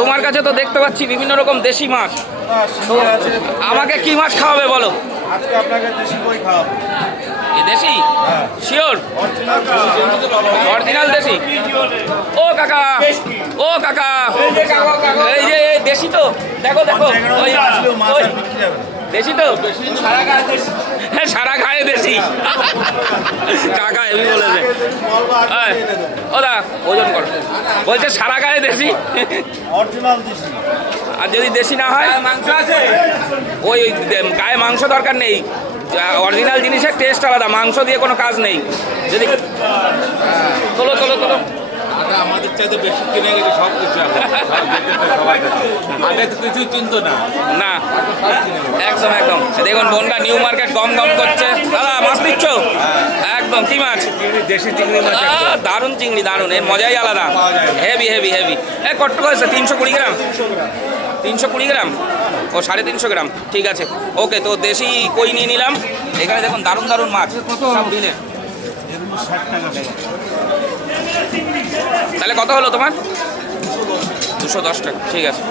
তোমার কাছে তো দেখতে পাচ্ছি বিভিন্ন রকম দেশি মাছ। তো আমাকে কি মাছ খাওয়াবে বলো? আজকে আপনাকে দেশি কই খাওয়াবো। এই দেশি? শিওর? অরিজিনাল দেশি? ও কাকা, ও কাকা, এই যে দেশি তো, দেখো দেখো, ওই ওই দেশি তো, হ্যাঁ সারা গায়ে দেশি। কাকা এমনি বলেছে, ও দা ওজন কর, বলছে সারা গায়ে দেশি। অরিজিনাল দেশি। আর যদি দেশি না হয় মাংস আছে, ওই গায়ে মাংস দরকার নেই, অরিজিনাল জিনিসের টেস্ট আলাদা, মাংস দিয়ে কোনো কাজ নেই। যদি তোলো তোলো তোলো, আমাদের চাইতে বেশি কিনে গেছে সব কিছু। আগে তো কিছুই চিনতো না। না একদম একদম। দেখুন বনগা নিউ মার্কেট গম গম করছে। দাদা মাছ দিচ্ছ? একদম। কি মাছ? দেশি চিংড়ি মাছ। দারুণ চিংড়ি, দারুণ, এর মজাই আলাদা। Heavy heavy heavy. কত করেছে? 320 গ্রাম? 320 গ্রাম? ও 350 গ্রাম, ঠিক আছে। ওকে, তো দেশি কই নিয়ে নিলাম। এখানে দেখুন দারুণ দারুণ মাছ সব দিলে। তাহলে কত হলো তোমার? 210 টাকা, ঠিক আছে।